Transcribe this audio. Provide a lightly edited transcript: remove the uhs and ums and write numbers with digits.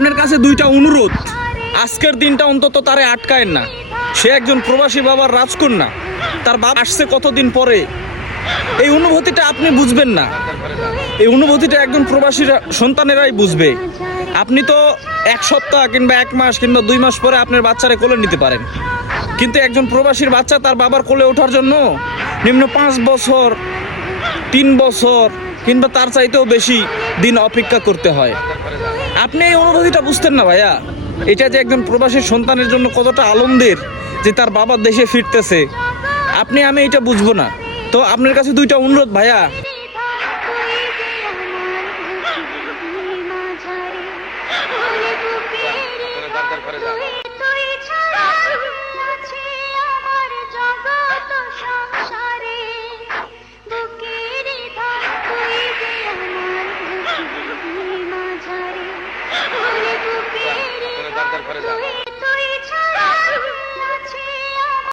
আপনার কাছে দুইটা অনুরোধ, আজকের দিনটা অন্তত তারে আটকায়েন না। সে একজন প্রবাসী বাবার রাজকন্যা, তার বাবা আসছে কতদিন পরে। এই অনুভূতিটা আপনি বুঝবেন না, এই অনুভূতিটা একজন প্রবাসী সন্তানেরাই বুঝবে। আপনি তো এক সপ্তাহ কিংবা এক মাস কিংবা 2 মাস পরে আপনার বাচ্চারে কোলে নিতে পারেন, কিন্তু একজন প্রবাসীর বাচ্চা তার বাবার কোলে ওঠার জন্য নিম্ন 5 বছর, 3 বছর কিংবা তার চাইতেও বেশি দিন অপেক্ষা করতে হয়। আপনি এই অনুভূতিটা বুঝতেন না ভাইয়া। এটা যে একজন প্রবাসী সন্তানের জন্য কতটা আনন্দের যে তার বাবা দেশে ফিরতেছে, আমি এটা বুঝবো না। তো আপনার কাছে দুইটা অনুরোধ ভাইয়া। করে